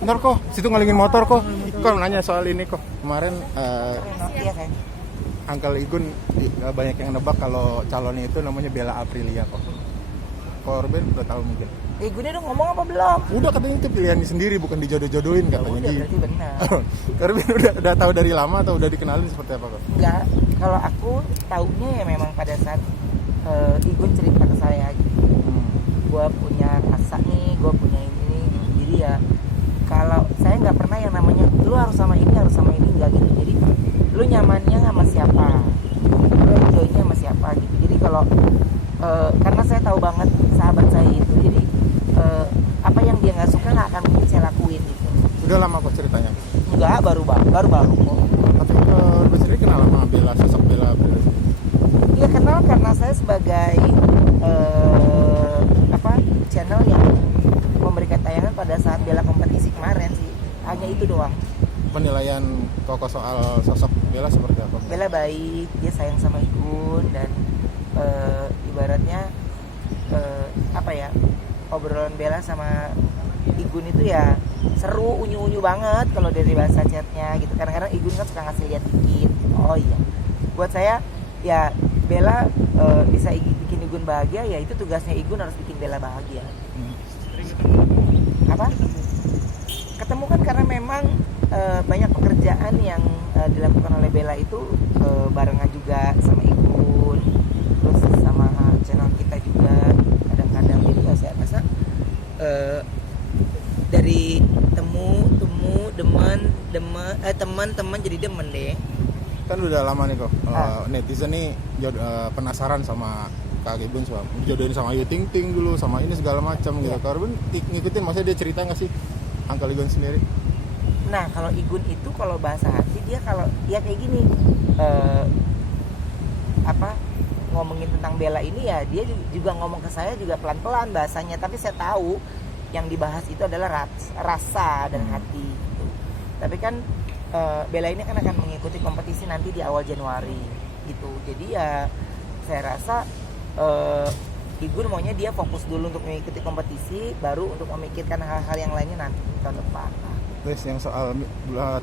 bentar kok, situ ngalingin motor kok. Kok nanya soal ini kok. Kemarin Iya kan? Uncle Igun banyak yang nebak kalau calonnya itu namanya Bella Aprilia kok. Kok Ruben udah tahu mungkin. Gue udah ngomong apa belum? Udah katanya itu pilihannya sendiri, bukan dijodoh-jodohin katanya. Udah berarti benar. Ruben udah tahu dari lama atau udah dikenalin seperti apa kok? Enggak, kalau aku taunya ya memang pada saat Igun cerita ke saya gitu. Gue punya rasa nih, gue punya ini nih. Jadi ya kalau saya nggak pernah yang namanya lu harus sama ini nggak gitu. Jadi lu nyamannya sama siapa, lu enjoynya sama siapa gitu. Jadi kalau karena saya tahu banget sahabat saya itu, jadi apa yang dia nggak suka nggak akan mungkin saya lakuin gitu. Udah lama kok ceritanya? Enggak, baru kok. Tapi Ruben sendiri kenal sama Bella, sosok Bella? Iya kenal karena saya sebagai channel yang memberikan tayangan pada saat Bella kompetisi kemarin sih, hanya itu doang. Penilaian Koko soal sosok Bella seperti apa? Bella baik, dia sayang sama Igun dan ibaratnya obrolan Bella sama Igun itu ya seru, unyu-unyu banget kalau dari bahasa chatnya gitu. Kadang-kadang Igun kan suka ngasih lihat dikit. Oh iya, buat saya ya Bella bisa bikin Igun bahagia, ya itu tugasnya Igun harus bikin Bella bahagia. Apa? Ketemu kan karena memang banyak pekerjaan yang dilakukan oleh Bella itu barengan juga sama Igun, terus sama channel kita juga kadang-kadang. Jadi ya saya rasa dari teman-teman jadi demen deh. Kan udah lama nih kok netizen nih penasaran sama Kak Igun, jodohin sama Ayu Ting Ting dulu, sama ini segala macam gitu. Kak Ruben ngikutin, maksudnya dia cerita nggak sih Uncle Igun sendiri? Nah kalau Igun itu kalau bahasa hati dia kalau ya kayak gini ngomongin tentang Bella ini ya dia juga ngomong ke saya juga pelan-pelan bahasanya, tapi saya tahu yang dibahas itu adalah rasa dan hati gitu. Tapi kan Bella ini kan akan mengikuti kompetisi nanti di awal Januari gitu. Jadi ya saya rasa Igun maunya dia fokus dulu untuk mengikuti kompetisi, baru untuk memikirkan hal-hal yang lainnya nanti tahun depan. Terus yang soal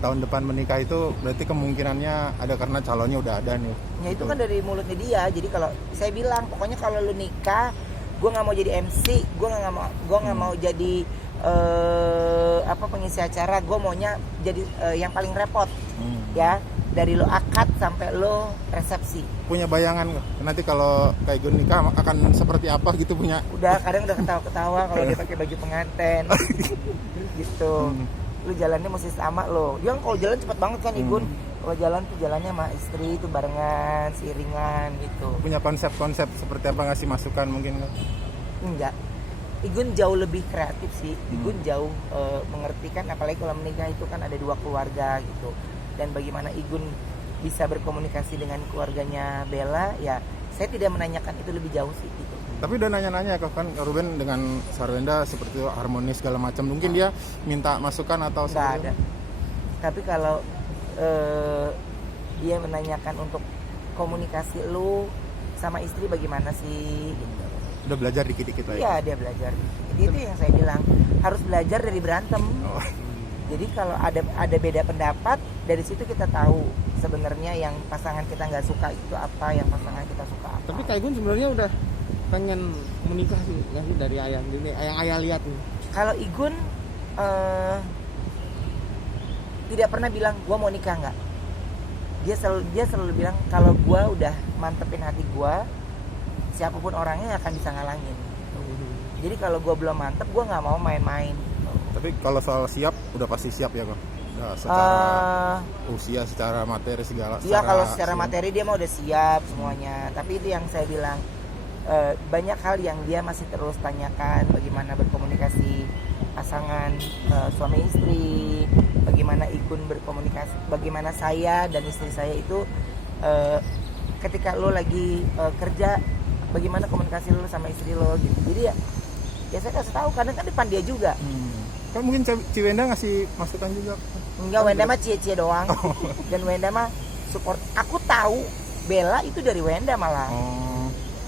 tahun depan menikah itu berarti kemungkinannya ada karena calonnya udah ada nih. Ya itu kan dari mulutnya dia. Jadi kalau saya bilang pokoknya kalau lu nikah, gue nggak mau jadi MC, gue nggak mau jadi pengisi acara, gue maunya jadi yang paling repot ya, dari lo akad sampai lo resepsi. Punya bayangan nggak nanti kalau kayak Igun nikah akan seperti apa gitu? Punya? Kadang udah ketawa-ketawa kalau dia pakai baju pengantin gitu. Lu jalannya mesti sama lo. Dia kan kalau jalan cepet banget kan Igun. Kalau jalan tuh jalannya sama istri itu barengan, seiringan gitu. Punya konsep-konsep seperti apa, ngasih masukan mungkin nggak? Enggak. Igun jauh lebih kreatif sih. Igun jauh mengerti kan, apalagi kalau menikah itu kan ada dua keluarga gitu. Dan bagaimana Igun bisa berkomunikasi dengan keluarganya Bella, ya saya tidak menanyakan itu lebih jauh sih gitu. Tapi udah nanya-nanya kan Ruben dengan Sarwenda seperti itu harmonis segala macam. Mungkin dia minta masukan atau nggak ada. Tapi kalau dia menanyakan untuk komunikasi lu sama istri bagaimana sih gitu. Udah belajar dikit-dikit lah. Iya, dia belajar. Jadi itu yang saya bilang, harus belajar dari berantem. Jadi kalau ada beda pendapat, dari situ kita tahu sebenarnya yang pasangan kita nggak suka itu apa, yang pasangan kita suka apa. Tapi Kak Igun sebenarnya udah pengen menikah sih, nggak sih dari ayah ini, yang ayah lihat nih? Kalau Igun tidak pernah bilang gue mau nikah nggak. Dia selalu bilang kalau gue udah mantepin hati gue, siapapun orangnya akan bisa ngalangin. Jadi kalau gue belum mantep, gue nggak mau main-main. Tapi kalau soal siap, udah pasti siap ya kok? Secara usia, secara materi segala. Iya, kalau secara materi dia mah udah siap semuanya. Tapi itu yang saya bilang, banyak hal yang dia masih terus tanyakan, bagaimana berkomunikasi pasangan suami istri, bagaimana Igun berkomunikasi, bagaimana saya dan istri saya itu ketika lo lagi kerja, bagaimana komunikasi lo sama istri lo gitu. Jadi ya saya kasih tahu, kadang kan depan dia juga. Kan mungkin Wenda ngasih masukan juga. Enggak, Wenda mah cie-cie doang. Dan Wenda mah support. Aku tahu Bella itu dari Wenda malah.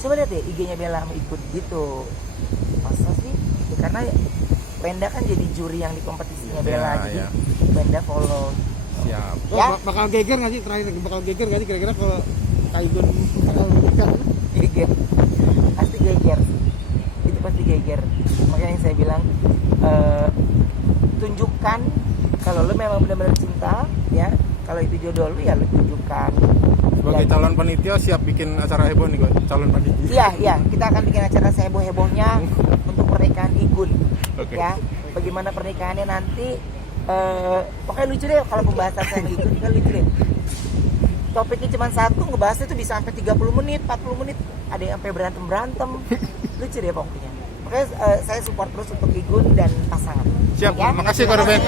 Coba lihat deh IG-nya Bella sama Igun gitu. Masa sih? Karena Wenda kan jadi juri yang di kompetisi istrinya Bella, Ya, jadi ya. Benda follow. Siap. Oh, Ya. bakal geger nggak sih terakhir? Bakal geger nggak sih kira-kira kalau Kak Igun bakal menikah? Geger, pasti geger, itu pasti geger. Makanya yang saya bilang tunjukkan kalau lu memang benar-benar cinta, ya. Kalau itu jodoh lu ya lu tunjukkan. Sebagai Ya. calon panitia siap bikin acara heboh nih gue, calon panitia. Iya, iya, kita akan bikin acara seheboh-hebohnya untuk pernikahan Igun. Oke. Ya, bagaimana pernikahannya nanti pokoknya lucu deh kalau pembahasan saya sama Igun kan lucu deh. Topiknya cuma satu, ngebahasnya tuh bisa sampai 30 menit, 40 menit. Ada yang sampai berantem-berantem. Lucu deh pokoknya. Makanya saya support terus untuk Igun dan pasangan. Siap, Ya? makasih Kak Ruben.